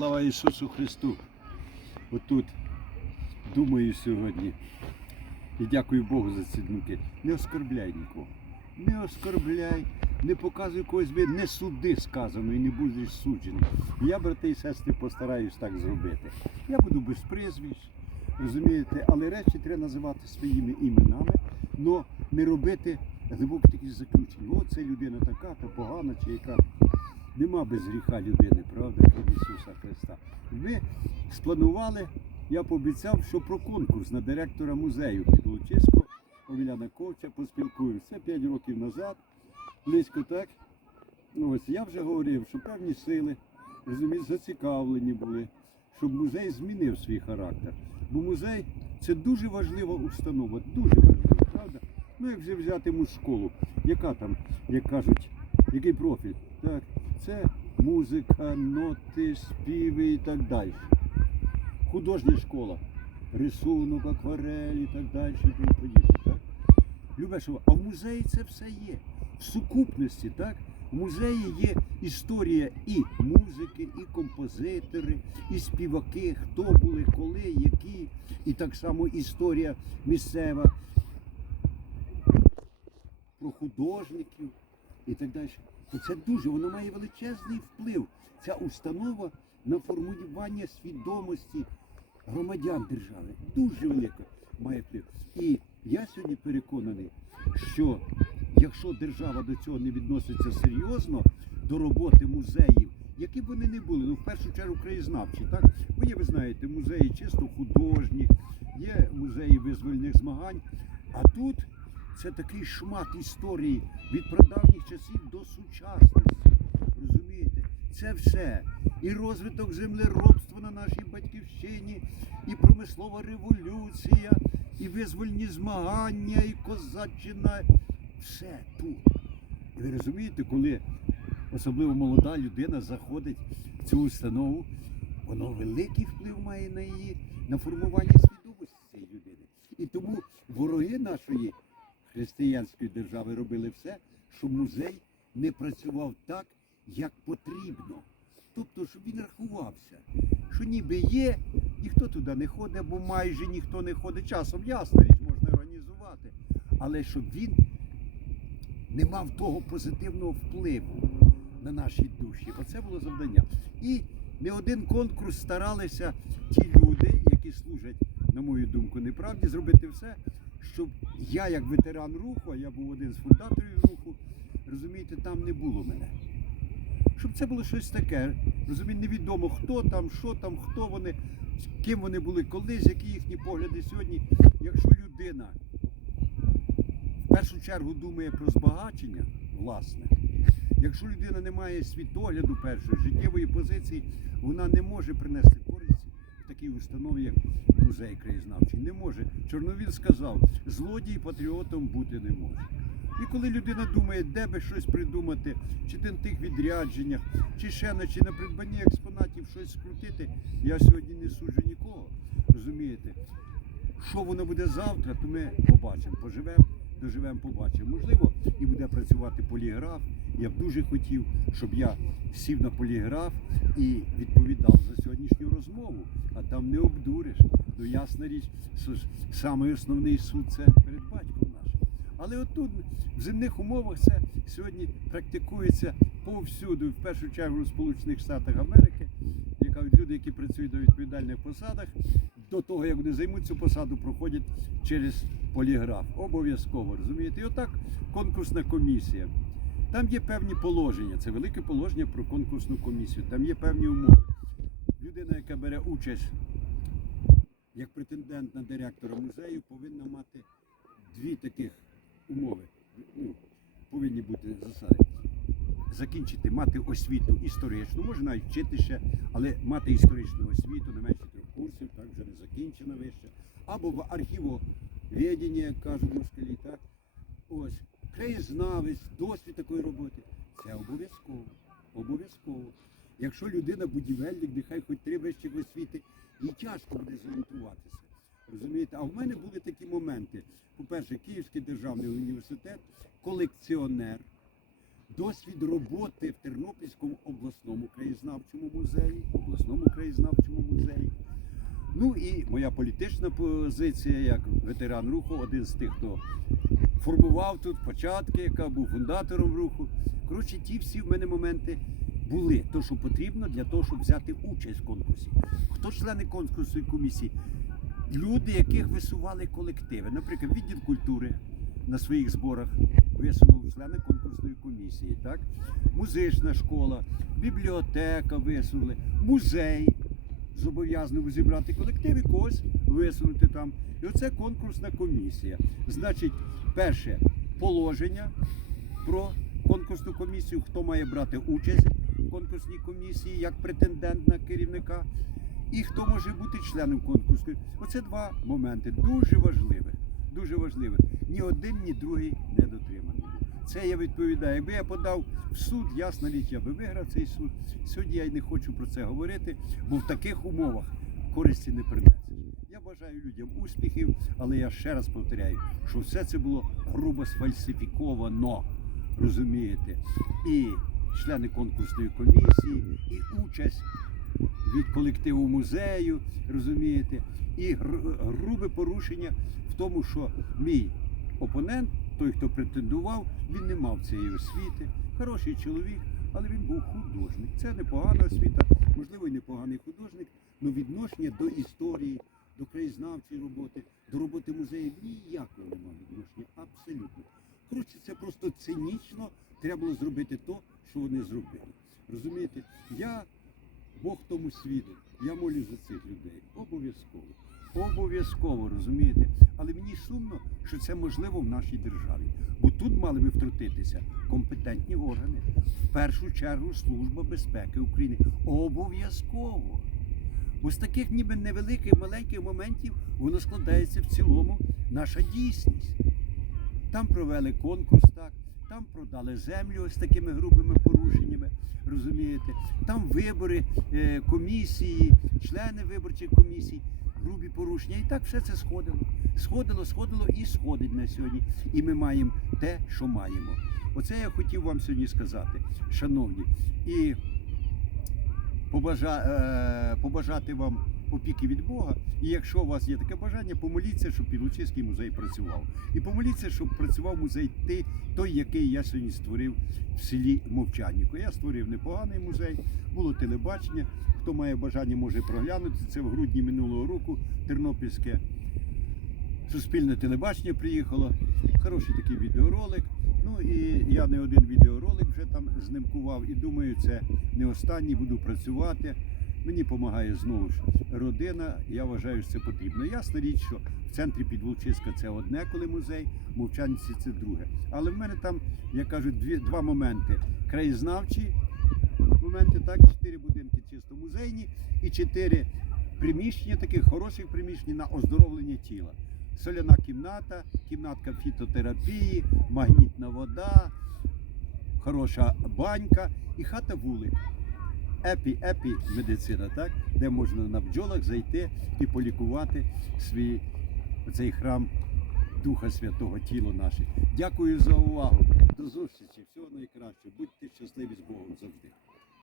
Слава Ісусу Христу! Отут думаю сьогодні. І дякую Богу за ці думки. Не оскорбляй нікого. Не оскорбляй, не показуй когось ви, не суди сказано і не будеш суджений. Я, брати і сестри, постараюсь так зробити. Я буду без прізвищ, розумієте, але речі треба називати своїми іменами, але не робити глибокі такі заключення. О, це людина така, то погана чи яка. Нема без гріха людини, правда, крім Ісуса Христа. Ми спланували, я пообіцяв, що про конкурс на директора музею Підолочиського Омеляна Ковча поспілкуюся. Це 5 років назад, близько так. Ось я вже говорив, що певні сили розумієте, зацікавлені були, щоб музей змінив свій характер. Бо музей це дуже важлива установа, дуже важлива, правда? Ну, як вже взяти школу, яка там, як кажуть, який профіль? Так, це музика, ноти, співи і так далі. Художня школа, рисунок, акварель і так далі. Так? Любе, що, а в музеї це все є. В сукупності, так? В музеї є історія і музики, і композитори, і співаки, хто були, коли, які, і так само історія місцева про художників і так далі. То це дуже, воно має величезний вплив. Ця установа на формулювання свідомості громадян держави. Дуже велика має вплив. І я сьогодні переконаний, що якщо держава до цього не відноситься серйозно, до роботи музеїв, які б вони не були, ну в першу чергу краєзнавчі, так? Бо є, ви знаєте, музеї чисто художні, є музеї визвольних змагань. А тут це такий шмат історії від прадавніх часів до сучасності. Розумієте? Це все. І розвиток землеробства на нашій батьківщині, і промислова революція, і визвольні змагання, і козаччина. Все тут. І ви розумієте, коли особливо молода людина заходить в цю установу, воно великий вплив має на її на формування свідомості цієї людини. І тому вороги нашої християнської держави робили все, щоб музей не працював так, як потрібно. Тобто, щоб він рахувався, що ніби є, ніхто туди не ходить, бо майже ніхто не ходить. Часом ясна річ можна організувати, але щоб він не мав того позитивного впливу на наші душі. Оце було завдання. І не один конкурс старалися ті люди, які служать, на мою думку, неправді, зробити все, щоб я, як ветеран руху, а я був один з фундаторів руху, розумієте, там не було мене. Щоб це було щось таке. Розумієте, невідомо хто там, що там, хто вони, ким вони були колись, які їхні погляди сьогодні. Якщо людина в першу чергу думає про збагачення, власне, якщо людина не має світогляду першої, життєвої позиції, вона не може принести користь такій установі, як музей краєзнавчий. Не може. Чорновіл сказав, злодій патріотом бути не може. І коли людина думає, де би щось придумати, чи на тих відрядженнях, чи ще на чи на придбанні експонатів щось скрутити, я сьогодні не суджу нікого. Розумієте? Що воно буде завтра, то ми побачимо. Поживемо, доживемо, побачимо. Можливо, і буде працювати поліграф. Я б дуже хотів, щоб я сів на поліграф і відповідав за сьогоднішню розмову, а там не обдуриш. Ну ясна річ, що ж самий основний суд це перед батьком нашим. Але отут в земних умовах це сьогодні практикується повсюди, в першу чергу в Сполучених Штатах Америки. Яка люди, які працюють на відповідальних посадах, до того як вони займуть цю посаду, проходять через поліграф. Обов'язково розумієте? І отак конкурсна комісія. Там є певні положення. Це велике положення про конкурсну комісію. Там є певні умови. Людина, яка бере участь як претендент на директора музею, повинна мати дві таких умови. Ну, повинні бути засади. Закінчити, мати освіту історичну, може навіть вчити ще, але мати історичну освіту, не менше курсів, так вже не закінчена вище. Або в архівоведенні, як кажуть москалі, так? Ось, краєзнавець, досвід такої роботи. Це обов'язково. Обов'язково. Якщо людина будівельник, нехай хоч три вищих освіти, і тяжко буде зорієнтуватися. Розумієте? А в мене були такі моменти. По-перше, Київський державний університет, колекціонер. досвід роботи в Тернопільському обласному краєзнавчому музеї, обласному краєзнавчому музеї. Ну і моя політична позиція як ветеран руху, один з тих, хто формував тут початки, яка був фундатором руху. Коротше, ті всі в мене моменти були, то, що потрібно для того, щоб взяти участь в конкурсі. Хто члени конкурсної комісії? Люди, яких висували колективи. Наприклад, відділ культури на своїх зборах висунув члени конкурсної комісії. Так? Музична школа, бібліотека висунули, музей зобов'язаний зібрати колектив і когось висунути там. І оце конкурсна комісія. Значить, перше положення про конкурсну комісію, хто має брати участь в конкурсній комісії як претендент на керівника, і хто може бути членом конкурсної. Оце два моменти дуже важливі. Дуже важливі. Ні один, ні другий не дотриманий. Це я відповідаю. Якби я подав в суд, ясна річ, я би виграв цей суд. Сьогодні я й не хочу про це говорити, бо в таких умовах користі не принесеш. Я бажаю людям успіхів, але я ще раз повторяю, що все це було грубо сфальсифіковано. Розумієте? І члени конкурсної комісії, і участь від колективу музею, розумієте, і грубе порушення в тому, що мій опонент, той, хто претендував, він не мав цієї освіти. Хороший чоловік, але він був художник. Це непогана освіта, можливо, і непоганий художник, але відношення до історії, до краєзнавчої роботи, до роботи музею ніякого немає відношення. Абсолютно. Коротше, це просто цинічно. Треба було зробити то, що вони зробили. Розумієте? Я Бог тому свідок. Я молюсь за цих людей. Обов'язково. Обов'язково, розумієте? Але мені сумно, що це можливо в нашій державі. Бо тут мали би втрутитися компетентні органи. В першу чергу Служба безпеки України. Обов'язково. Бо з таких ніби невеликих, маленьких моментів воно складається в цілому наша дійсність. Там провели конкурс, так, там продали землю з такими грубими порушеннями, розумієте? Там вибори е, комісії, члени виборчих комісій, грубі порушення. І так все це сходило. Сходило, сходило і сходить на сьогодні. І ми маємо те, що маємо. Оце я хотів вам сьогодні сказати, шановні. І побажати вам опіки від Бога. І якщо у вас є таке бажання, помоліться, щоб Підлучиський музей працював. І помоліться, щоб працював музей той, який я сьогодні створив в селі Мовчанніку. Я створив непоганий музей, було телебачення. Хто має бажання, може проглянути. Це в грудні минулого року Тернопільське суспільне телебачення приїхало. Хороший такий відеоролик. Ну і я не один відеоролик вже там знімкував і думаю, це не останній, буду працювати. Мені допомагає знову ж родина. Я вважаю, що це потрібно. Ясна річ, що в центрі Підволчиська це одне, коли музей, в Мовчанці це друге. Але в мене там, як кажуть, дві, два моменти: краєзнавчі моменти, так, чотири будинки чисто музейні і чотири приміщення, таких хороших приміщень на оздоровлення тіла. Соляна кімната, кімнатка фітотерапії, магнітна вода, хороша банька і хата вулик. Епі, епі медицина, так? де можна на бджолах зайти і полікувати свій цей храм Духа Святого, тіло наше. Дякую за увагу. До зустрічі. Всього найкращого. Будьте щасливі з Богом завжди.